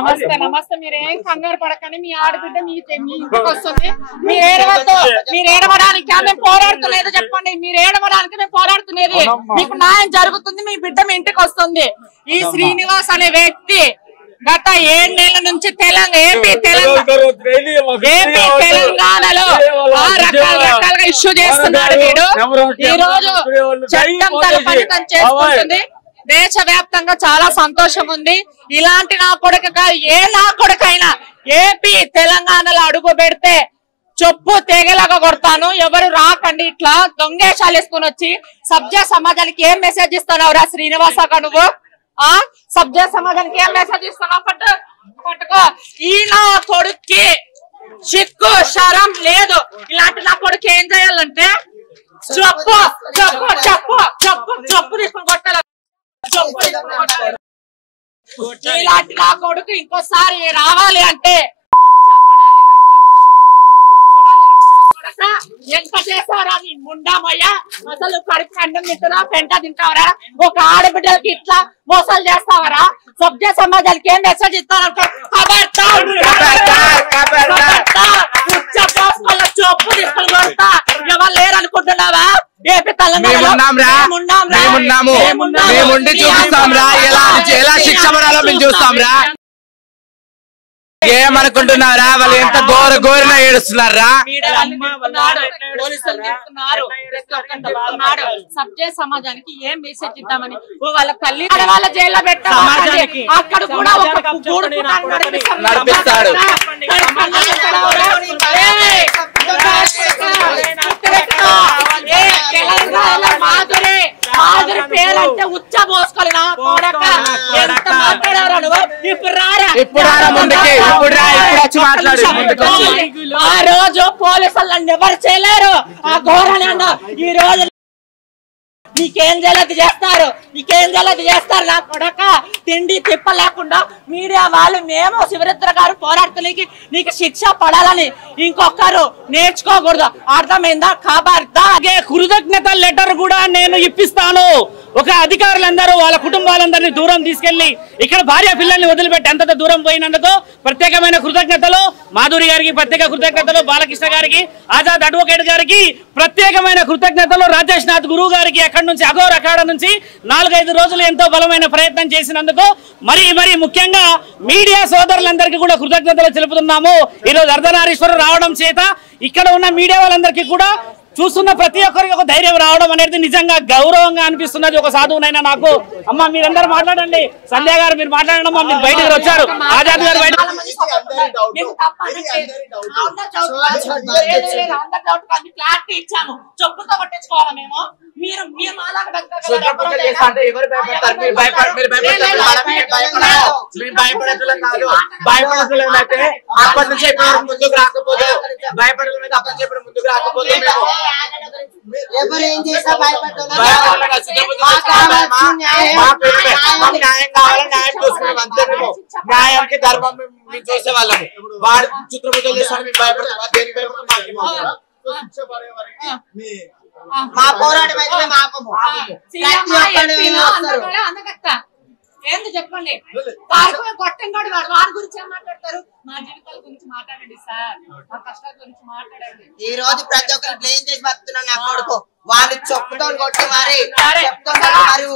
నమస్తే నమస్తే. మీరేం కంగారు పడకండి. మీ ఆడబిడ్డ మీ ఇంటికి వస్తుంది. మీరు ఏడవద్దు. మీరు ఏడవడానికి మేము పోరాడుతున్నది చెప్పండి. మీరు ఏడవడానికి మేము పోరాడుతున్నది. మీకు న్యాయం జరుగుతుంది. మీ బిడ్డ మీ ఇంటికి వస్తుంది. ఈ శ్రీనివాస్ అనే వ్యక్తి గత 7 నెలల నుంచి ఏపీ తెలంగాణలో రకాలుగా ఇష్యూ చేస్తున్నాడు. వీడు ఈ రోజు చట్టం తన పని తను చేసుకుంటుంది. దేశవ్యాప్తంగా చాలా సంతోషం ఉంది. ఇలాంటి నా కొడుకు ఏ నా కొడుకైనా ఏపీ తెలంగాణలో అడుగు పెడితే చెప్పు తెగలాగా కొడతాను. ఎవరు రాకండి. ఇట్లా దొంగేషాలు వేసుకొని వచ్చి సభ్య సమాజానికి ఏం మెసేజ్ ఇస్తున్నావురా శ్రీనివాసగా నువ్వు? సభ్య సమాజానికి ఏం మెసేజ్ ఇస్తున్నావు? పట్టుకో. ఈ నా కొడుక్కి చిక్కు శరం లేదు. ఇలాంటి నా కొడుకు ఏం చేయాలంటే చెప్పు చెప్పు చెప్పు చెప్పు చెప్పు తీసుకుని కొట్టాలి. ఇలాంటి నా కొడుకు ఇంకోసారి రావాలి అంటే ఎంత చేస్తారా నీ ముండామయ్యా? అసలు కడుపు కండం తింటారా? పెంట తింటావరా? ఒక ఆడబిడ్డలకి ఇట్లా మోసాలు చేస్తావరా? సభ్య సమాజానికి ఏం మెసేజ్ ఇస్తారంటే చెప్పు తీసుకొని కొడతా. ఎవరు లేరు అనుకుంటున్నావా? ఏపీ ఎలా శిక్ష పడాలో మేము చూస్తాంరా. ఏమనుకుంటున్నారా? వాళ్ళు ఎంత ఘోరన ఏడుస్తున్నారా? సభ్య సమాజానికి ఏం మెసేజ్ ఇద్దామని వాళ్ళ తల్లి వాళ్ళ జైల్లో పెట్టాలి. అక్కడ కూడా నడిపిస్తాడు. మాధురి పేరంటే ఉచ్చ పోసుకోవాలి. నా కొడక ఎంత మాట్లాడారు నువ్వు? ఇప్పుడు ఆ రోజు పోలీసులు నన్ను ఎవరు చేయలేరు. ఆ ఘోరాన్ని ఈ రోజు నీకేం చేయలేదు చేస్తారు. నీకేం చేయలేదు చేస్తారు. నా కొడక తిండి తిప్ప లేకుండా మీడియా వాళ్ళు మేము శివరుద్ర గారు పోరాడుతున్నకి నీకు శిక్ష పడాలని ఇంకొకరు నేర్చుకోకూడదు. అర్థమైందా? ఖబర్దా. కృతజ్ఞత లెటర్ కూడా నేను ఇప్పిస్తాను. ఒక అధికారులందరూ వాళ్ళ కుటుంబాలందరినీ దూరం తీసుకెళ్లి ఇక్కడ భార్య పిల్లల్ని వదిలిపెట్టి అంత దూరం పోయినందుకు ప్రత్యేకమైన కృతజ్ఞతలు. మాధురి గారికి ప్రత్యేక కృతజ్ఞతలు. బాలకృష్ణ గారికి, ఆజాద్ అడ్వకేట్ గారికి ప్రత్యేకమైన కృతజ్ఞతలు. రాజేష్ నాథ్ గురువు గారికి అక్కడి నుంచి అఘోర్ అఖాడా నుంచి 4-5 రోజులు ఎంతో బలమైన ప్రయత్నం చేసినందుకు మరి ముఖ్యంగా మీడియా సోదరులందరికీ కూడా కృతజ్ఞతలు తెలుపుతున్నాము. ఈరోజు అర్ధనారీశ్వరం రావడం చేత ఇక్కడ ఉన్న మీడియా వాళ్ళందరికీ కూడా చూస్తున్న ప్రతి ఒక్కరికి ఒక ధైర్యం రావడం అనేది నిజంగా గౌరవంగా అనిపిస్తున్నది. ఒక సాధువునైనా నాకు. అమ్మ మీరందరూ మాట్లాడండి. సంధ్య గారు మీరు మాట్లాడండి. అమ్మా మీరు బయటకు వచ్చారు. ఆజాద్ గారు బయట ఇచ్చాము. చెప్పుతో కొట్టించుకోవాలి మేము. మీరు భయపడట్లయితే అప్పటి నుంచి ముందుకు రాకపోతే ముందుకు రాకపోతే ఎవరేం చేసా న్యాయం కావాలని న్యాయం చూసుకున్నాం అంతే. మేము న్యాయానికి ధర్మం మేము చూసే వాళ్ళము. వాడు చిత్రపూజలు చేస్తాను మేము భయపడతాం. దేనికి భయపడతాం? మా పోరాటం అయితే ఏంది చెప్పండి. కొట్టంగాడు వాడి గురించి ఏం మాట్లాడతారు? మా జీవితాల గురించి మాట్లాడండి సార్. మా కష్టాల గురించి మాట్లాడండి. ఈ రోజు ప్రతి ఒక్కరు బ్లేమ్ చేసి బతుకుతున్నాడు నా కొడుకు. వాళ్ళు చెప్పుతో కొట్టి మరి చెప్తున్నారు.